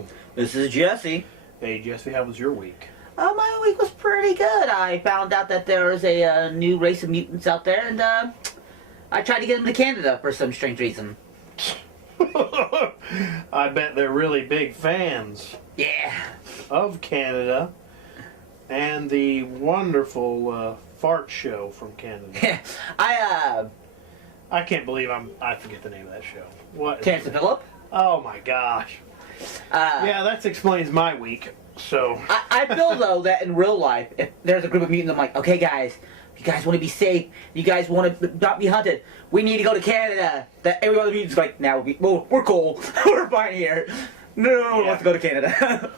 Hello. This is Jesse. Hey, Jesse, how was your week? My week was pretty good. I found out that there is a new race of mutants out there, and I tried to get them to Canada for some strange reason. I bet they're really big fans Yeah. of Canada and the wonderful fart show from Canada. I can't believe I forget the name of that show. What? Terrence and Phillip? Oh my gosh. Yeah, that explains my week. So I feel though that in real life, if there's a group of mutants, I'm like, okay, guys, if you guys want to be safe, you guys want to not be hunted, we need to go to Canada. That every other mutant's like, now we're cool, we're fine here. No one wants to go to Canada.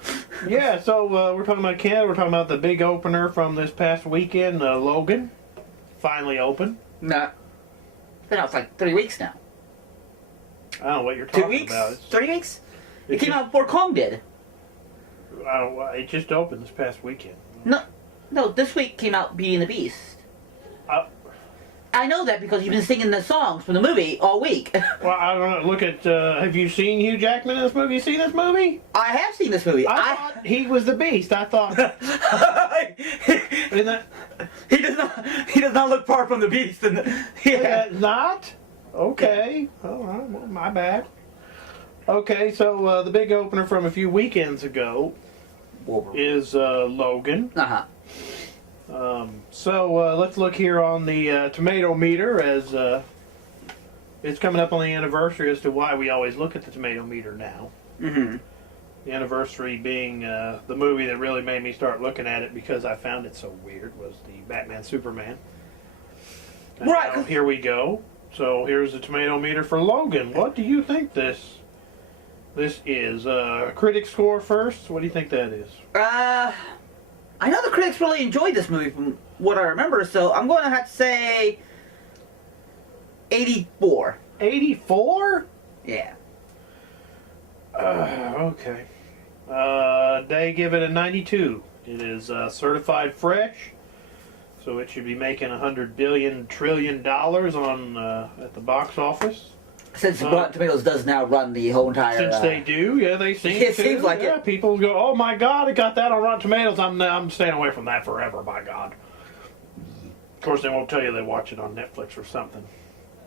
Yeah, so we're talking about Canada. We're talking about the big opener from this past weekend, Logan, finally open. No, it's been out like 3 weeks now. I don't know what you're talking 2 weeks? about. 3 weeks? It came out before Kong did. It just opened this past weekend. No, this week came out Beauty and the Beast. I know that because you've been singing the songs from the movie all week. Well, I don't know. Look at, have you seen Hugh Jackman in this movie? You seen this movie? I have seen this movie. I thought he was the Beast. I thought. Isn't that? He does not look far from the Beast. Not? Okay. All right. Well, my bad. Okay, so the big opener from a few weekends ago is Logan. Uh-huh. So let's look here on the tomato meter as it's coming up on the anniversary as to why we always look at the tomato meter now. Mm-hmm. The anniversary being the movie that really made me start looking at it because I found it so weird was the Batman Superman. And right. now, here we go. So here's the tomato meter for Logan. What do you think this is? Critic score first. What do you think that is? I know the critics really enjoyed this movie from what I remember, so I'm going to have to say 84. 84? Yeah. Okay. They give it a 92. It is certified fresh, so it should be making $100 billion trillion on at the box office. Since Rotten Tomatoes does now run the whole entire... Since they do, yeah, they seem it to. Seems like it. People go, oh my God, it got that on Rotten Tomatoes. I'm staying away from that forever, by God. Of course, they won't tell you they watch it on Netflix or something.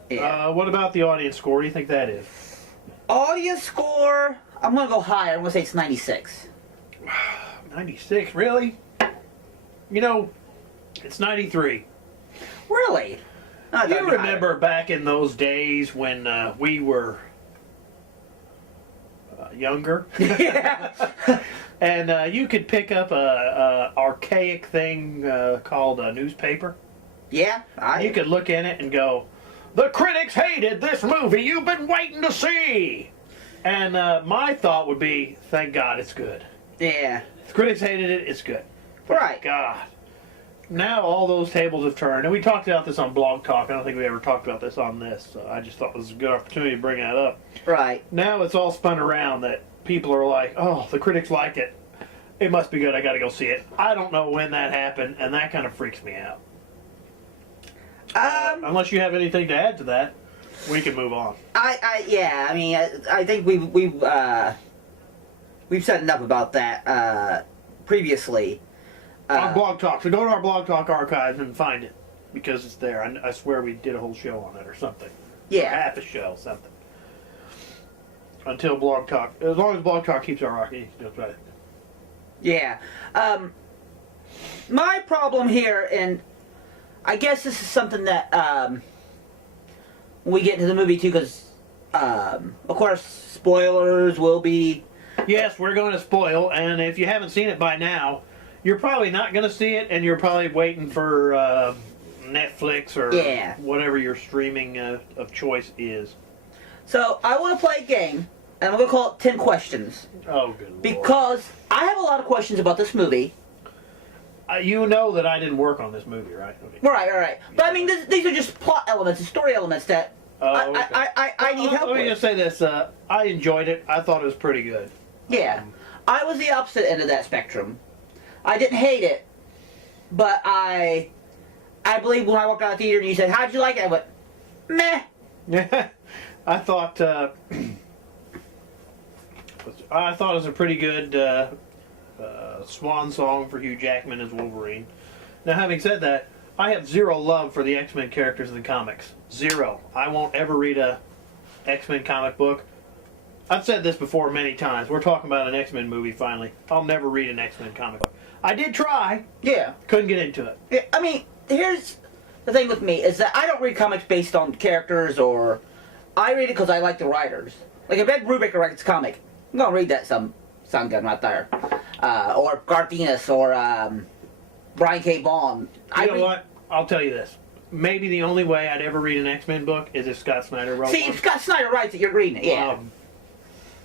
Yeah. What about the audience score? What do you think that is? Audience score, I'm going to go higher. I'm going to say it's 96. 96, really? You know, it's 93. Really? You remember back in those days when we were younger? Yeah. And you could pick up a archaic thing called a newspaper. Yeah. You could look in it and go, the critics hated this movie you've been waiting to see. And my thought would be, thank God it's good. Yeah. The critics hated it, it's good. Right. God. Now all those tables have turned, and we talked about this on Blog Talk. I don't think we ever talked about this on this, so I just thought it was a good opportunity to bring that up. Right. Now it's all spun around that people are like, oh, the critics like it. It must be good, I gotta go see it. I don't know when that happened, and that kind of freaks me out. Unless you have anything to add to that, we can move on. Yeah, I mean, I think we've said enough about that previously. On Blog Talk. So go to our Blog Talk archives and find it. Because it's there. I swear we did a whole show on it or something. Yeah. Or half a show, something. Until Blog Talk. As long as Blog Talk keeps our archives. That's right. Yeah. My problem here, and I guess this is something that when we get into the movie too, because of course spoilers will be... Yes, we're going to spoil, and if you haven't seen it by now, you're probably not going to see it, and you're probably waiting for Netflix or whatever your streaming of choice is. So I want to play a game, and I'm going to call it 10 questions. Oh, good Lord. Because I have a lot of questions about this movie. You know that I didn't work on this movie, right? Okay. Right. But I mean, these are just plot elements and story elements that okay. I need help with. Let me just say this. I enjoyed it. I thought it was pretty good. Yeah. I was the opposite end of that spectrum. I didn't hate it, but I believe when I walked out of the theater and you said, how'd you like it? I went, meh. Yeah. I thought I thought it was a pretty good swan song for Hugh Jackman as Wolverine. Now, having said that, I have zero love for the X-Men characters in the comics. Zero. I won't ever read a X-Men comic book. I've said this before many times. We're talking about an X-Men movie finally. I'll never read an X-Men comic book. I did try. Yeah. Couldn't get into it. Yeah, I mean, here's the thing with me, is that I don't read comics based on characters, or I read it because I like the writers. Like, if Ed Brubaker writes a comic, I'm going to read that some gun right there. Or Garth Ennis, or Brian K. Vaughan. You know what? I'll tell you this. Maybe the only way I'd ever read an X-Men book is if Scott Snyder wrote one. See, if Scott Snyder writes it, you're reading it, yeah.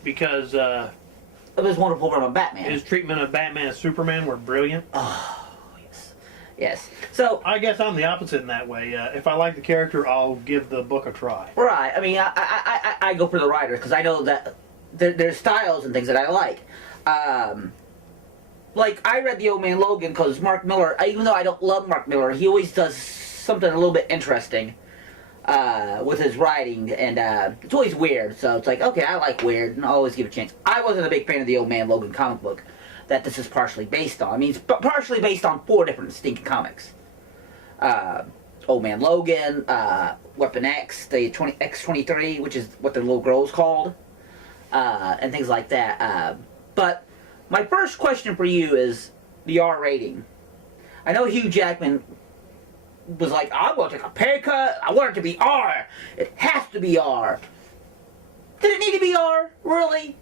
Because it was wonderful from Batman. His treatment of Batman and Superman were brilliant. Oh, yes. Yes. So I guess I'm the opposite in that way. If I like the character, I'll give the book a try. Right. I mean, I go for the writers because I know that there's styles and things that I like. Like, I read The Old Man Logan because Mark Miller, even though I don't love Mark Miller, he always does something a little bit interesting with his writing, and it's always weird, so it's like, okay, I like weird, and I'll always give it a chance. I wasn't a big fan of the Old Man Logan comic book that this is partially based on. I mean, it's partially based on 4 different distinct comics. Old Man Logan, Weapon X, the X-23, which is what the little girl's called, and things like that. But my first question for you is the R rating. I know Hugh Jackman was like, I want to take a pay cut, I want it to be R. It has to be R. Did it need to be R? Really?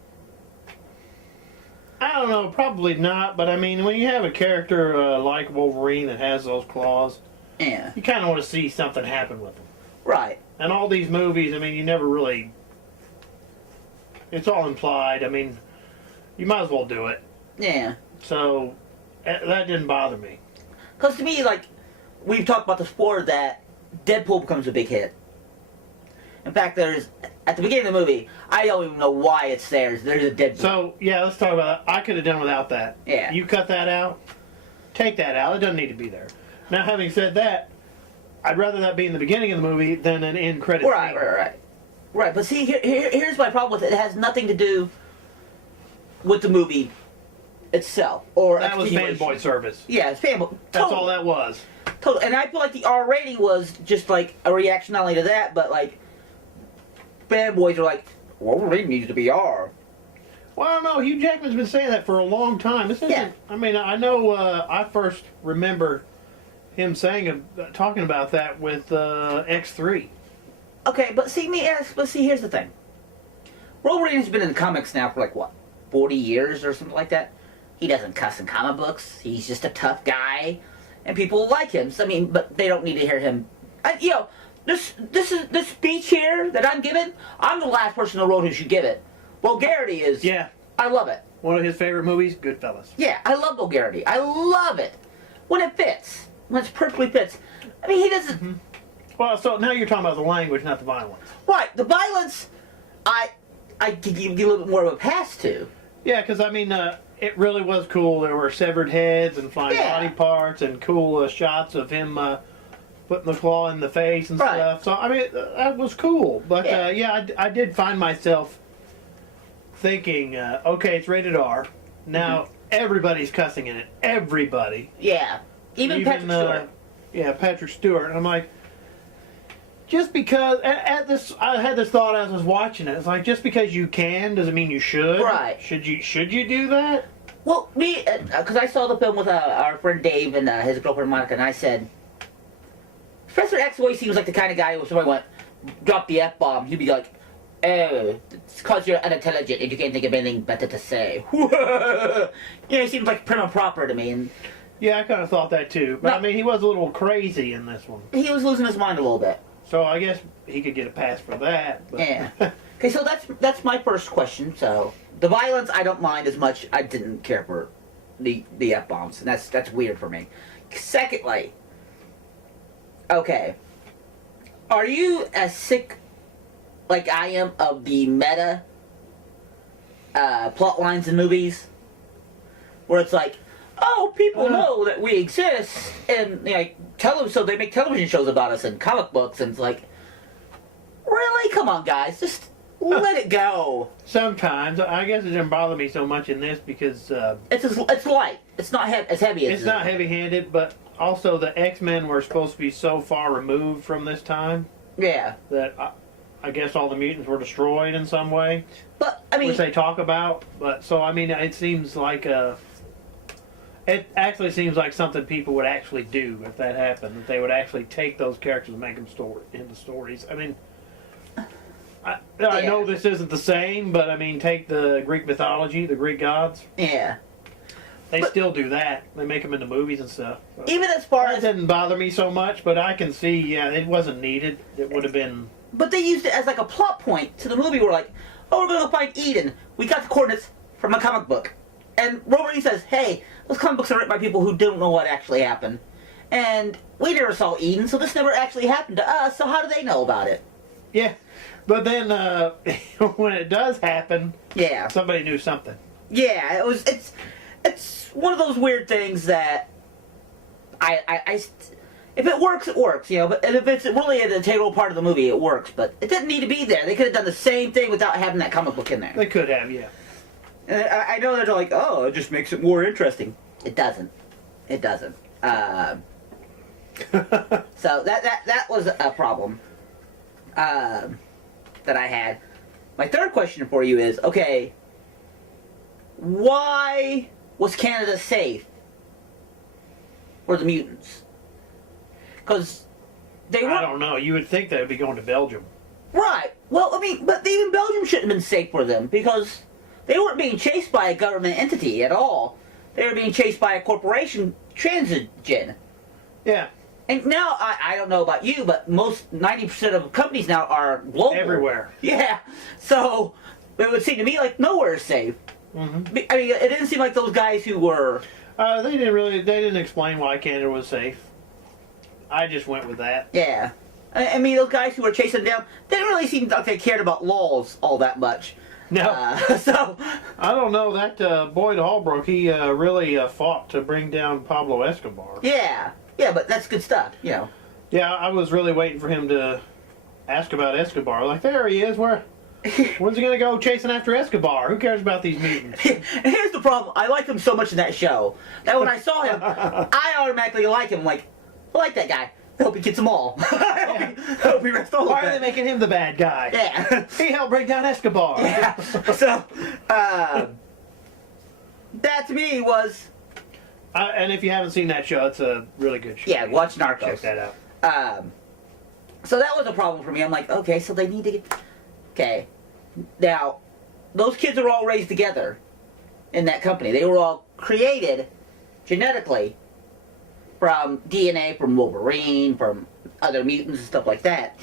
I don't know, probably not, but I mean, when you have a character like Wolverine that has those claws, Yeah. you kind of want to see something happen with him. Right. And all these movies, I mean, you never really... It's all implied. I mean, you might as well do it. Yeah. So, that didn't bother me. Because to me, like, we've talked about this before, that Deadpool becomes a big hit. In fact, there's, at the beginning of the movie, I don't even know why it's there. There's a Deadpool. So, yeah, let's talk about that. I could have done without that. Yeah. You cut that out, take that out. It doesn't need to be there. Now, having said that, I'd rather that be in the beginning of the movie than an end credit scene. Right, but see, here's my problem with it. It has nothing to do with the movie itself. Or that was fanboy service. Yeah, it's fanboy. That's all that was. Totally. And I feel like the R rating was just like a reaction not only to that, but like fanboys are like, Wolverine needs to be R. Well, I don't know. Hugh Jackman's been saying that for a long time. This isn't, Yeah. I mean, I know I first remember him talking about that with X3. Okay, but see, here's the thing. Wolverine has been in the comics now for like, what, 40 years or something like that? He doesn't cuss in comic books. He's just a tough guy, and people like him. So, I mean, but they don't need to hear him. This speech here that I'm giving, I'm the last person in the world who should give it. Vulgarity is... Yeah. I love it. One of his favorite movies, Goodfellas. Yeah, I love vulgarity. I love it. When it fits. When it perfectly fits. I mean, he doesn't... Mm-hmm. Well, so now you're talking about the language, not the violence. Right. The violence, I give a little bit more of a pass to. Yeah, because, I mean, it really was cool. There were severed heads and flying body parts and cool shots of him putting the claw in the face and stuff. So, I mean, that was cool. But, I did find myself thinking, okay, it's rated R. Now, everybody's cussing in it. Everybody. Yeah. Even Patrick Stewart. Yeah, Patrick Stewart. And I'm like, just because, I had this thought as I was watching it. It's like, just because you can doesn't mean you should. Right. Should you do that? Well, me, because I saw the film with our friend Dave and his girlfriend Monica, and I said, Professor X always seems like the kind of guy who if somebody went, drop the F-bomb, he'd be like, oh, it's because you're unintelligent and you can't think of anything better to say. He seems like prim and proper to me. And yeah, I kind of thought that too. But, I mean, he was a little crazy in this one. He was losing his mind a little bit. So I guess he could get a pass for that. But. Yeah. Okay, so that's my first question. So the violence I don't mind as much. I didn't care for the F-bombs, and that's weird for me. Secondly, okay, are you as sick like I am of the meta plot lines in movies, where it's like, oh, people know that we exist, and so they make television shows about us and comic books, and it's like, really? Come on, guys, just let it go. Sometimes. I guess it didn't bother me so much in this because... it's light. It's not as heavy as... It's not heavy-handed, but also the X-Men were supposed to be so far removed from this time. Yeah. That I guess all the mutants were destroyed in some way. But, I mean... Which they talk about. But so, I mean, it seems like it actually seems like something people would actually do if that happened. That they would actually take those characters and make them into stories. I mean... I know this isn't the same, but I mean, take the Greek mythology, the Greek gods. Yeah. They still do that. They make them into movies and stuff. So even as far as... That didn't bother me so much, but I can see, yeah, it wasn't needed. It would have been... But they used it as like a plot point to the movie where like, oh, we're going to go find Eden. We got the coordinates from a comic book. And Wolverine says, hey, those comic books are written by people who don't know what actually happened. And we never saw Eden, so this never actually happened to us, so how do they know about it? Yeah. But then, when it does happen, yeah, somebody knew something. Yeah, it's one of those weird things that if it works, it works, you know. But if it's really an integral part of the movie, it works. But it didn't need to be there. They could have done the same thing without having that comic book in there. They could have, yeah. And I know they're like, oh, it just makes it more interesting. It doesn't. It doesn't. So that was a problem. That I had. My third question for you is, okay, why was Canada safe for the mutants? Because they were... I don't know. You would think they would be going to Belgium. Right. Well, I mean, but even Belgium shouldn't have been safe for them because they weren't being chased by a government entity at all. They were being chased by a corporation, Transigen. Yeah. And now, I don't know about you, but 90% of companies now are global. Everywhere. Yeah. So, it would seem to me like nowhere is safe. Mm-hmm. I mean, it didn't seem like those guys who were... They didn't explain why Canada was safe. I just went with that. Yeah. I mean, those guys who were chasing them down, they didn't really seem like they cared about laws all that much. No. So... I don't know, that Boyd Holbrook, he really fought to bring down Pablo Escobar. Yeah. Yeah, but that's good stuff, you know. Yeah, I was really waiting for him to ask about Escobar. Like, there he is. When's he going to go chasing after Escobar? Who cares about these mutants? Here's the problem. I liked him so much in that show that when I saw him, I automatically like him. Like, I like that guy. I hope he gets them all. I hope he rests all of them. Why are they making him the bad guy? Yeah. He helped bring down Escobar. Yeah. So, that to me was... and if you haven't seen that show, it's a really good show. Yeah, watch Narcos. Check that out. So that was a problem for me. I'm like, okay, so they need to get... Okay. Now, those kids are all raised together in that company. They were all created genetically from DNA from Wolverine, from other mutants and stuff like that.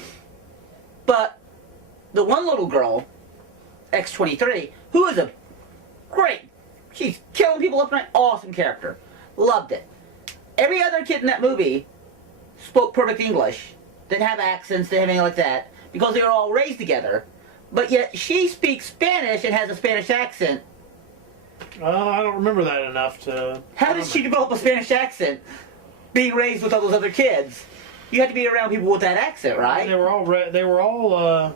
But the one little girl, X-23, who is a great... She's killing people left and right. Awesome character. Loved it. Every other kid in that movie spoke perfect English. Didn't have accents, didn't have anything like that. Because they were all raised together. But yet she speaks Spanish and has a Spanish accent. I don't remember that enough to... How did she develop a Spanish accent being raised with all those other kids? You had to be around people with that accent, right? They were all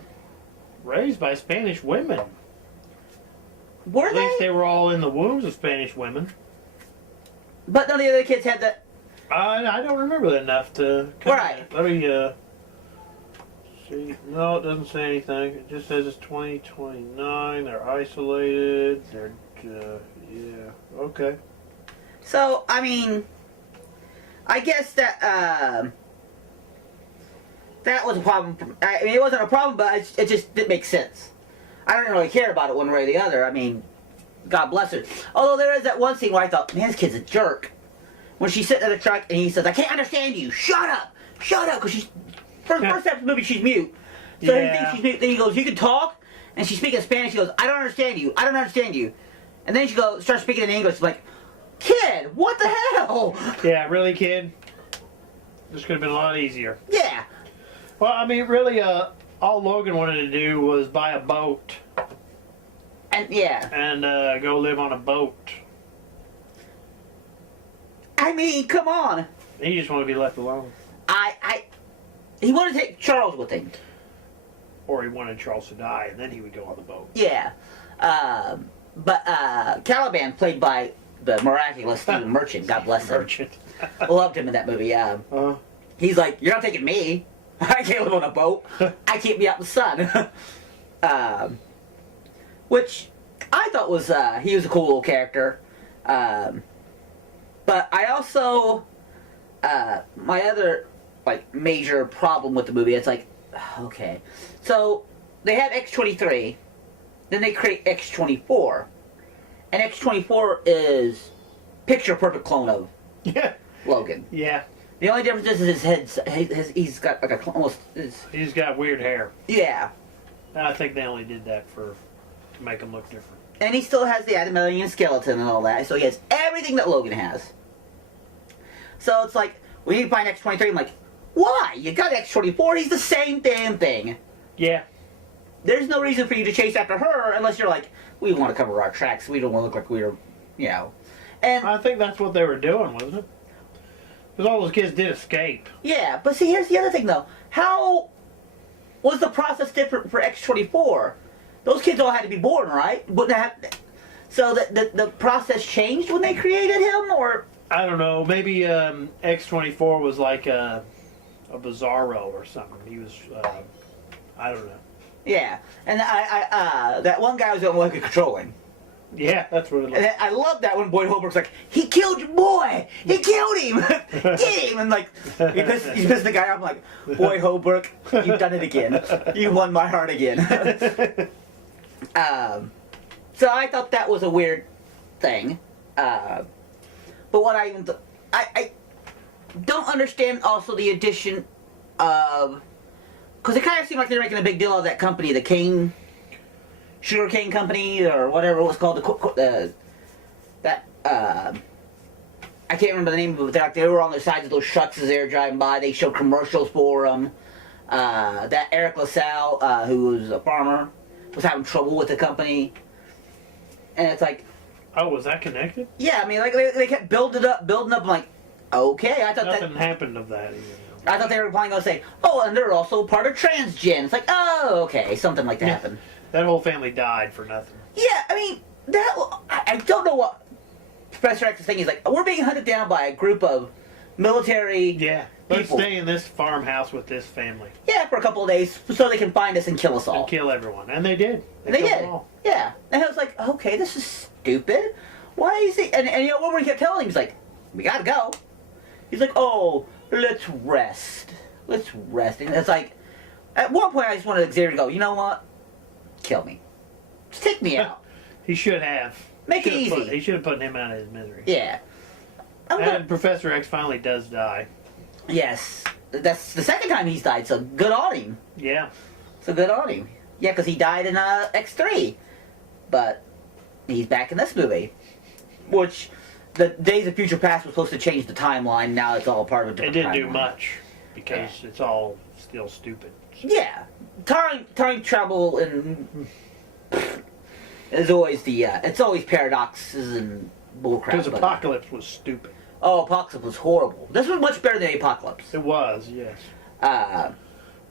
raised by Spanish women. Were At least they were all in the wombs of Spanish women. But none of the other kids had that... I don't remember that enough to... Right. Let me, see. No, it doesn't say anything. It just says it's 2029. They're isolated. They're, yeah. Okay. So, I mean... I guess that, that was a problem. I mean, it wasn't a problem, but it just didn't make sense. I don't really care about it one way or the other. I mean, God bless her. Although there is that one scene where I thought, man, this kid's a jerk. When she's sitting in the truck and he says, I can't understand you. Shut up. Shut up. Because she's, for the first half of the movie, she's mute. So he thinks she's mute. Then he goes, you can talk? And she's speaking Spanish. She goes, I don't understand you. I don't understand you. And then she starts speaking in English. Like, kid, what the hell? Yeah, really, kid? This could have been a lot easier. Yeah. Well, I mean, really, all Logan wanted to do was buy a boat. And, yeah. And go live on a boat. I mean, come on. He just wanted to be left alone. He wanted to take Charles with him. or he wanted Charles to die, and then he would go on the boat. Yeah. But Caliban, played by the miraculous Stephen Merchant, God bless him. Merchant. Loved him in that movie. He's like, you're not taking me. I can't live on a boat. I can't be out in the sun. Which I thought was, he was a cool little character. But I also, my other, like, major problem with the movie, it's like, okay. So, they have X-23, then they create X-24. And X-24 is picture-perfect clone of Logan. Yeah. The only difference is his head. He's got like almost. He's got weird hair. Yeah. I think they only did that to make him look different. And he still has the adamantium skeleton and all that, so he has everything that Logan has. So it's like, we need to find X-23. I'm like, why? You got X-24. He's the same damn thing. Yeah. There's no reason for you to chase after her unless you're like, we want to cover our tracks. We don't want to look like we're, you know. And I think that's what they were doing, wasn't it? Because all those kids did escape. Yeah, but see, here's the other thing, though. How was the process different for X-24? Those kids all had to be born, right? Wouldn't have. So the process changed when they created him, or? I don't know. Maybe X-24 was like a Bizarro or something. He was, I don't know. Yeah, and I that one guy was the only one who could control him. Yeah, that's what it And I love that when Boyd Holbrook's like, he killed your boy! He killed him! Get him! And like, he pissed the guy off. I'm like, Boyd Holbrook, you've done it again. You won my heart again. So I thought that was a weird thing. But what I even I don't understand also the addition of, because it kind of seemed like they're making a big deal of that company, the Sugar Cane Company, or whatever it was called, I can't remember the name of it, but they were on the sides of those trucks as they were driving by. They showed commercials for them. That Eric LaSalle, who was a farmer, was having trouble with the company. And it's like... Oh, was that connected? Yeah, I mean, like, they kept building up, I'm like, okay, I thought Nothing happened of that either. I thought they were planning on saying, oh, and they're also part of transgen. It's like, oh, okay, something like that happened. That whole family died for nothing. Yeah, I mean, I don't know what Professor X is thinking. He's like, we're being hunted down by a group of military Let's people. stay in this farmhouse with this family. Yeah, for a couple of days so they can find us and kill us all. And kill everyone. And they did. They killed did. them all. Yeah. And I was like, okay, this is stupid. Why is he... And you know, when we kept telling him, he's like, we gotta go. He's like, oh, let's rest. Let's rest. And it's like, at one point I just wanted Xavier to go, you know what? Kill me. Just take me out. He should have. Make it easy. He should have put him out of his misery. Yeah. And Professor X finally does die. Yes. That's the second time he's died, so good on him. Yeah. So good on him. Yeah, because he died in X3. But he's back in this movie. Which, the Days of Future Past was supposed to change the timeline. Now it's all part of a different It didn't timeline. do much. Because it's all still stupid. Yeah. Time travel and... is always it's always paradoxes and bullcrap. Because Apocalypse was stupid. Oh, Apocalypse was horrible. This was much better than Apocalypse. It was, yes.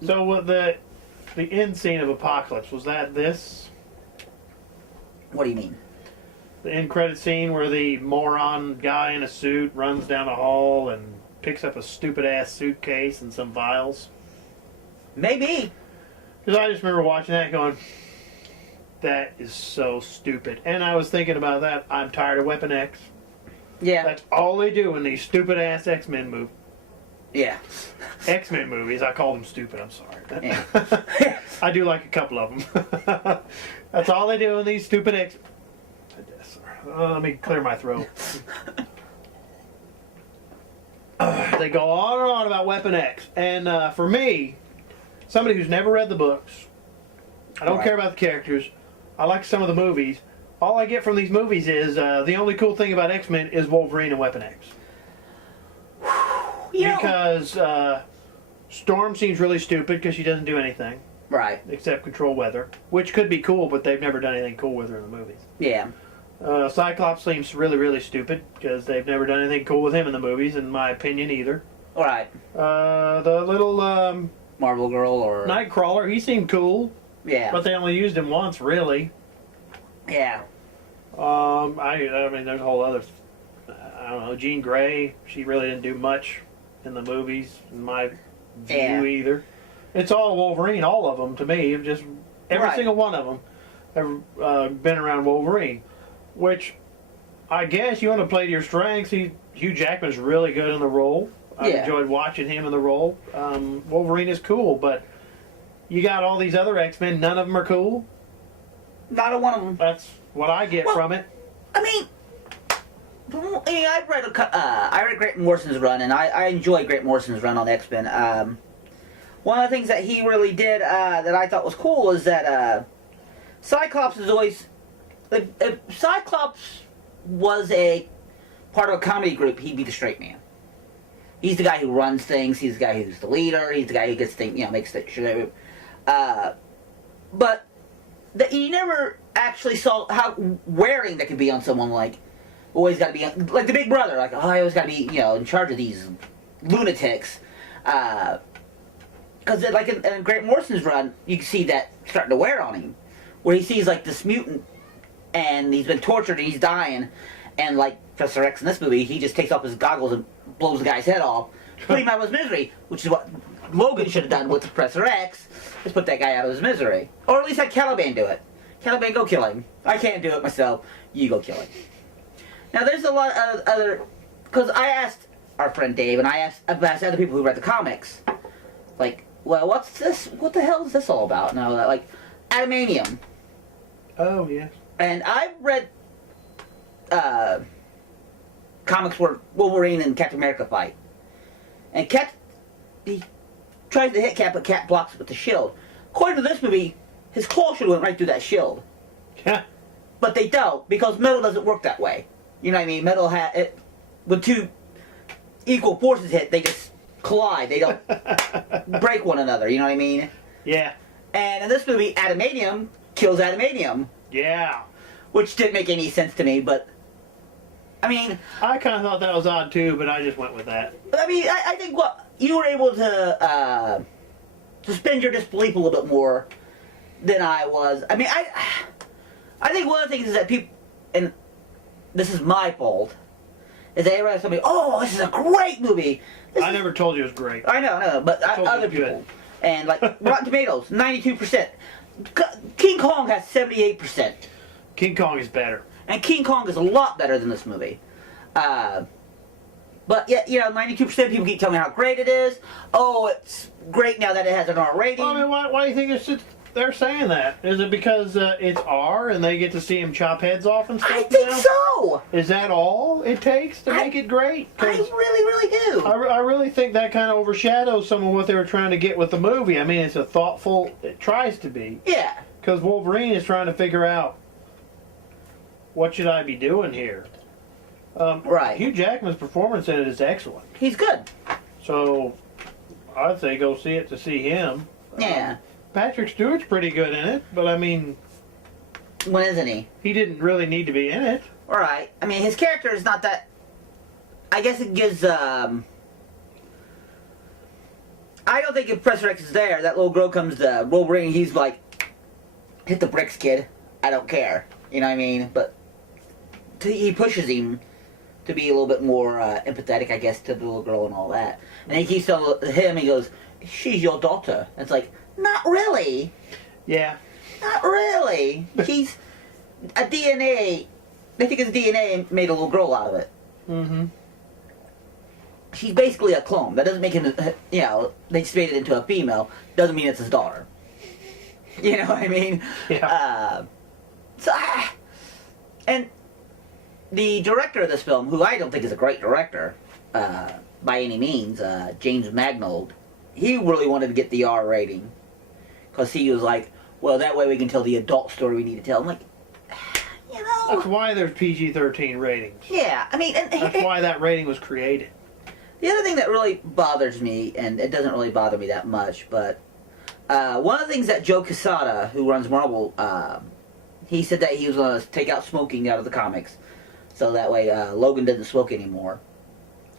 So the end scene of Apocalypse, was that this? What do you mean? The end credit scene where the moron guy in a suit runs down a hall and picks up a stupid ass suitcase and some vials? Maybe. Because I just remember watching that going, that is so stupid. And I was thinking about that. I'm tired of Weapon X. Yeah. That's all they do in these stupid ass X-Men movies. Yeah. X-Men movies. I call them stupid. I'm sorry. Yeah. I do like a couple of them. That's all they do in these stupid X. Let me clear my throat. They go on and on about Weapon X, and for me, somebody who's never read the books, I don't care about the characters. I like some of the movies. All I get from these movies is the only cool thing about X-Men is Wolverine and Weapon X. Because Storm seems really stupid because she doesn't do anything. Right. Except control weather, which could be cool, but they've never done anything cool with her in the movies. Yeah. Cyclops seems really, really stupid because they've never done anything cool with him in the movies, in my opinion, either. All right. The little Marvel Girl or Nightcrawler. He seemed cool. Yeah. But they only used him once, really. Yeah. I mean, there's a whole other. I don't know. Jean Grey. She really didn't do much in the movies, in my view either. It's all Wolverine, all of them to me. Just every single one of them have been around Wolverine, which I guess you want to play to your strengths. Hugh Jackman's really good in the role. I enjoyed watching him in the role. Wolverine is cool, but you got all these other X-Men. None of them are cool. Not a one of them. That's what I get from it. I mean, I read Grant Morrison's run, and I enjoy Grant Morrison's run on X-Men. One of the things that he really did that I thought was cool is that Cyclops is always... If Cyclops was a part of a comedy group, he'd be the straight man. He's the guy who runs things. He's the guy who's the leader. He's the guy who gets things, makes things. But you never actually saw how wearing that could be on someone. Like, always got to be like the Big Brother. Like, I always got to be, in charge of these lunatics. Because like in Grant Morrison's run, you can see that starting to wear on him, where he sees like this mutant, and he's been tortured and he's dying, and like Professor X in this movie, he just takes off his goggles and blows the guy's head off, put him out of his misery, which is what Logan should have done with Professor X, is put that guy out of his misery. Or at least have Caliban do it. Caliban, go kill him. I can't do it myself. You go kill him. Now there's a lot of other, because I asked our friend Dave, and I've asked other people who read the comics, like, well, what's this? What the hell is this all about? And I was like, adamantium. Oh, yeah. And I've read comics where Wolverine and Captain America fight. And he tries to hit Cap, but Cap blocks it with the shield. According to this movie, his claw should have went right through that shield. Yeah. But they don't, because metal doesn't work that way. You know what I mean? Metal when two equal forces hit, they just collide. They don't break one another. You know what I mean? Yeah. And in this movie, adamantium kills adamantium. Yeah. Which didn't make any sense to me, but I mean, I kind of thought that was odd too, but I just went with that. I mean, I think what you were able to suspend your disbelief a little bit more than I was. I mean, I think one of the things is that people, and this is my fault, is they ever have somebody, oh, this is a great movie. I never told you it was great. I know, but other people. Good. And like Rotten Tomatoes, 92%. King Kong has 78%. King Kong is better. And King Kong is a lot better than this movie. But yeah, 92% of people keep telling me how great it is. Oh, it's great now that it has an R rating. Well, I mean, why do you think they're saying that? Is it because it's R and they get to see him chop heads off and stuff? I think so. Is that all it takes to make it great? I really, really do. I really think that kind of overshadows some of what they were trying to get with the movie. I mean, it's a thoughtful. It tries to be. Yeah. Because Wolverine is trying to figure out, what should I be doing here? Right. Hugh Jackman's performance in it is excellent. He's good. So, I'd say go see it to see him. Yeah. Patrick Stewart's pretty good in it, but I mean... When isn't he? He didn't really need to be in it. Right. I mean, his character is not that... I guess it gives, I don't think if Professor X is there, that little girl comes to Wolverine, he's like, hit the bricks, kid. I don't care. You know what I mean? But he pushes him to be a little bit more empathetic, I guess, to the little girl and all that. And he keeps telling him, he goes, she's your daughter. And it's like, not really. Yeah. Not really. She's a DNA. They think it's DNA made a little girl out of it. Mm-hmm. She's basically a clone. That doesn't make him, they just made it into a female. Doesn't mean it's his daughter. You know what I mean? Yeah. And the director of this film, who I don't think is a great director by any means, James Mangold, he really wanted to get the R rating. Because he was like, well, that way we can tell the adult story we need to tell. I'm like, That's why there's PG-13 ratings. Yeah, I mean... That's why that rating was created. The other thing that really bothers me, and it doesn't really bother me that much, but one of the things that Joe Quesada, who runs Marvel, he said that he was going to take out smoking out of the comics. So that way Logan doesn't smoke anymore.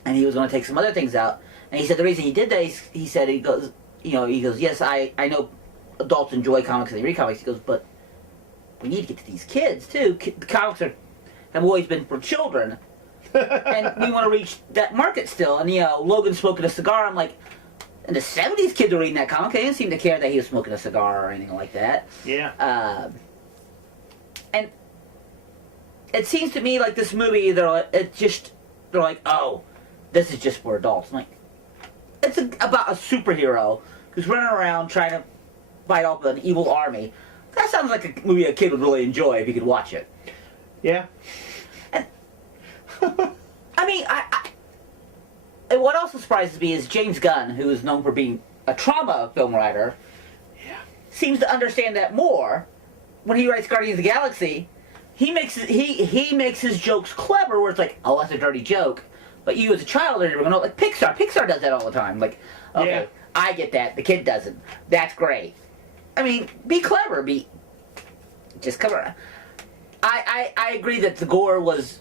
And he was going to take some other things out. And he said the reason he did that, he said, he goes, he goes, yes, I know adults enjoy comics and they read comics. He goes, but we need to get to these kids too. The comics have always been for children, and we want to reach that market still. And Logan smoking a cigar. I'm like, in the '70s, kids were reading that comic. They didn't seem to care that he was smoking a cigar or anything like that. Yeah. And it seems to me like this movie, they're like, oh, this is just for adults. I'm like, it's about a superhero who's running around trying to fight off an evil army. That sounds like a movie a kid would really enjoy if he could watch it. Yeah. And, I mean, and what also surprises me is James Gunn, who is known for being a trauma film writer, seems to understand that more. When he writes Guardians of the Galaxy, he makes his jokes clever, where it's like, oh, that's a dirty joke. But you as a child are going to know, like Pixar. Pixar does that all the time. Like, okay, I get that. The kid doesn't. That's great. I mean, be clever. Just cover. I agree that the gore was,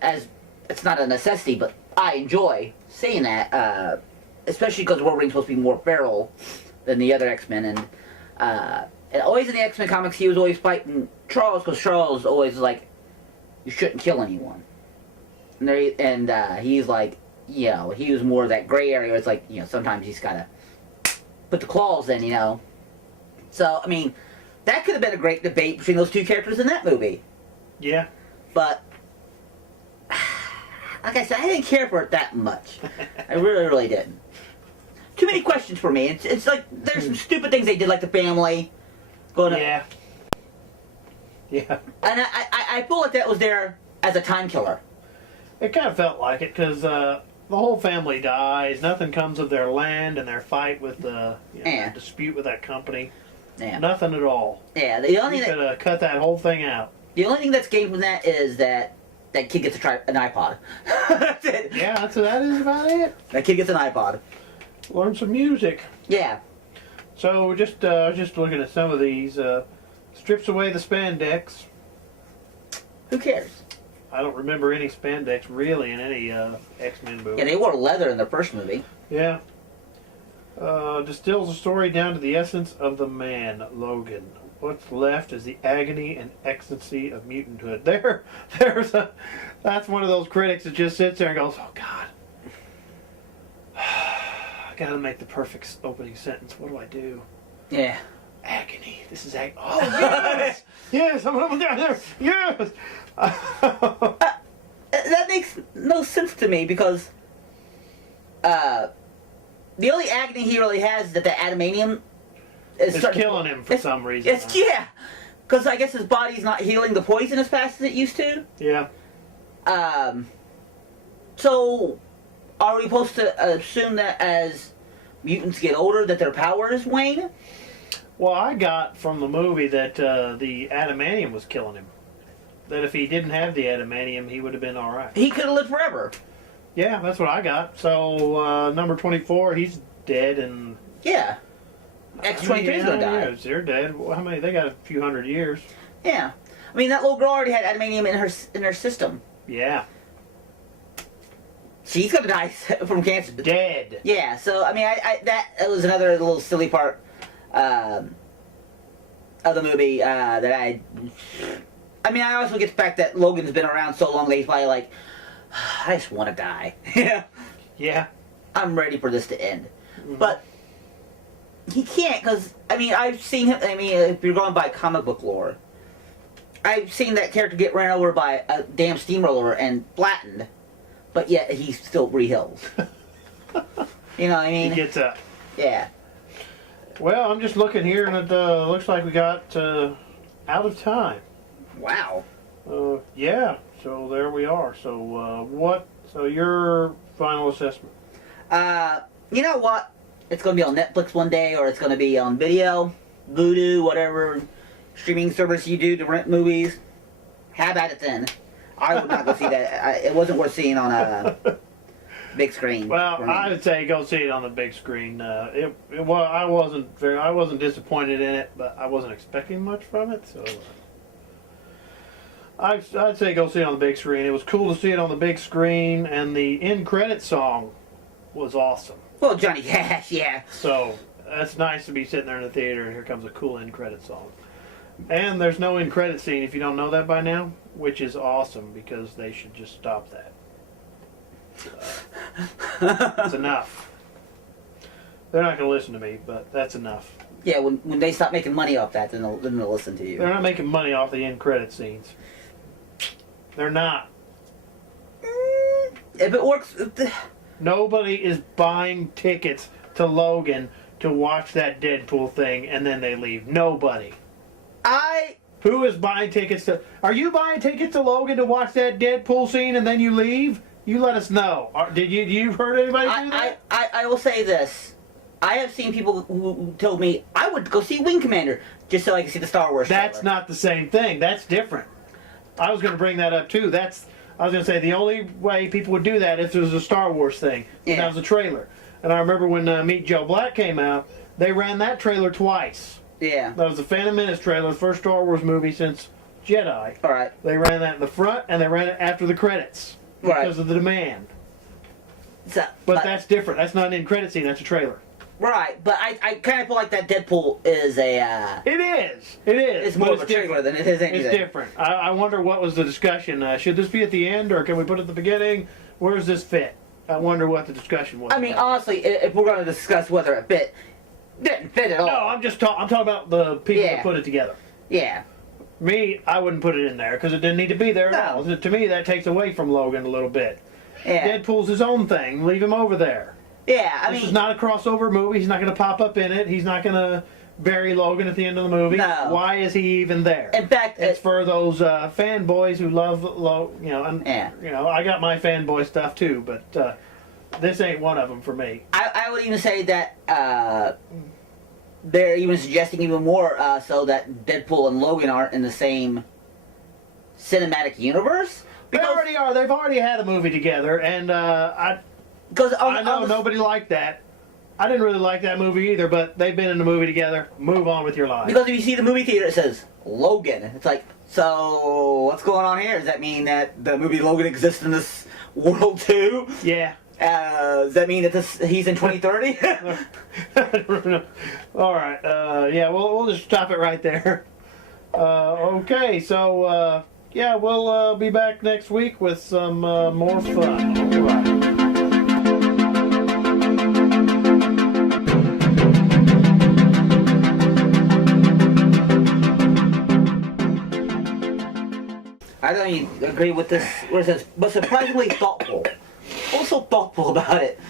as it's not a necessity, but I enjoy seeing that, especially because Wolverine's supposed to be more feral than the other X-Men, and always in the X-Men comics, he was always fighting Charles, because Charles always like, you shouldn't kill anyone. And he's like, he was more of that gray area. It's like, sometimes he's got to put the claws in, So, I mean, that could have been a great debate between those two characters in that movie. Yeah. But, like I said, I didn't care for it that much. I really, really didn't. Too many questions for me. It's like, there's some stupid things they did, like the family. Yeah. Yeah. And I feel like that was there as a time killer. It kind of felt like it, because the whole family dies. Nothing comes of their land and their fight with their dispute with that company. Yeah. Nothing at all. Yeah. The only thing could have cut that whole thing out. The only thing that's gained from that is that kid gets to try an iPod. That's it. Yeah, that is about it. That kid gets an iPod. Learn some music. Yeah. So just looking at some of these, strips away the spandex. Who cares? I don't remember any spandex really in any X-Men movie. Yeah, they wore leather in the first movie. Yeah. Distills the story down to the essence of the man, Logan. What's left is the agony and ecstasy of mutanthood. That's one of those critics that just sits there and goes, oh God. I gotta make the perfect opening sentence. What do I do? Yeah. Agony. This is agony. Oh, yes! Yes, I'm over there. Yes! That makes no sense to me, because the only agony he really has is that the adamantium is killing him for some reason. Yeah. Because I guess his body's not healing the poison as fast as it used to. Yeah. So, are we supposed to assume that as mutants get older, that their powers wane? Well, I got from the movie that the adamantium was killing him. That if he didn't have the adamantium, he would have been all right. He could have lived forever. Yeah, that's what I got. So, number 24, he's dead, and... Yeah. X-23 is going to die. They're dead. How many? They got a few hundred years. Yeah. I mean, that little girl already had adamantium in her system. Yeah. She's going to die from cancer. Dead. Yeah, so, I mean, that was another little silly part of the movie that I also get the fact that Logan's been around so long that he's probably like, I just want to die. Yeah. Yeah. I'm ready for this to end. Mm-hmm. But he can't, because, I've seen him, if you're going by comic book lore, I've seen that character get ran over by a damn steamroller and flattened, but yet he still re-heals. You know what I mean? He gets up. Yeah. Well, I'm just looking here, and it looks like we got out of time. Wow. Yeah, so there we are. So so your final assessment? You know what? It's going to be on Netflix one day, or it's going to be on video, Vudu, whatever streaming service you do to rent movies. Have at it then. I would not go see that. It wasn't worth seeing on a big screen. Well, I would say go see it on the big screen. I wasn't disappointed in it, but I wasn't expecting much from it. So I'd say go see it on the big screen. It was cool to see it on the big screen, and the end credit song was awesome. Well, Johnny Cash, yeah. So That's nice to be sitting there in the theater and here comes a cool end credit song. And there's no end credit scene if you don't know that by now, which is awesome because they should just stop that. It's enough. They're not going to listen to me, but that's enough. Yeah, when they stop making money off that, then they'll listen to you. They're not making money off the end credit scenes. They're not. If it works... Nobody is buying tickets to Logan to watch that Deadpool thing and then they leave. Nobody. Who is buying tickets to... Are you buying tickets to Logan to watch that Deadpool scene and then you leave? You let us know. Did you heard anybody do that? I will say this. I have seen people who told me I would go see Wing Commander just so I could see the Star Wars trailer. That's not the same thing. That's different. I was going to bring that up too. I was going to say the only way people would do that if it was a Star Wars thing. Yeah. That was a trailer. And I remember when Meet Joe Black came out, they ran that trailer twice. Yeah. That was the Phantom Menace trailer, the first Star Wars movie since Jedi. All right. They ran that in the front and they ran it after the credits because of the demand. But that's different. That's not an end credit scene. That's a trailer. Right, but I kind of feel like that Deadpool is a... It is. It's more of a trailer than it is anything. It's different. I wonder what was the discussion. Should this be at the end or can we put it at the beginning? Where does this fit? I wonder what the discussion was. I mean, honestly, if we're going to discuss whether it fit, it didn't fit at all. No, I'm talking about the people that put it together. Yeah. Me, I wouldn't put it in there because it didn't need to be there at all. To me, that takes away from Logan a little bit. Yeah. Deadpool's his own thing. Leave him over there. Yeah, This is not a crossover movie. He's not going to pop up in it. He's not going to bury Logan at the end of the movie. No. Why is he even there? In fact, it's for those fanboys who love I got my fanboy stuff too, but this ain't one of them for me. I would even say that they're even suggesting even more so that Deadpool and Logan aren't in the same cinematic universe. They already are. They've already had a movie together, and I know nobody liked that. I didn't really like that movie either, but they've been in a movie together. Move on with your life. Because if you see the movie theater, it says Logan. It's like, so what's going on here? Does that mean that the movie Logan exists in this world too? Yeah. Does that mean that he's in 2030? All right. Yeah, we'll just stop it right there. Okay, so yeah, we'll be back next week with some more fun. All right. I don't even agree with this. Where it says, but surprisingly thoughtful. Also thoughtful about it.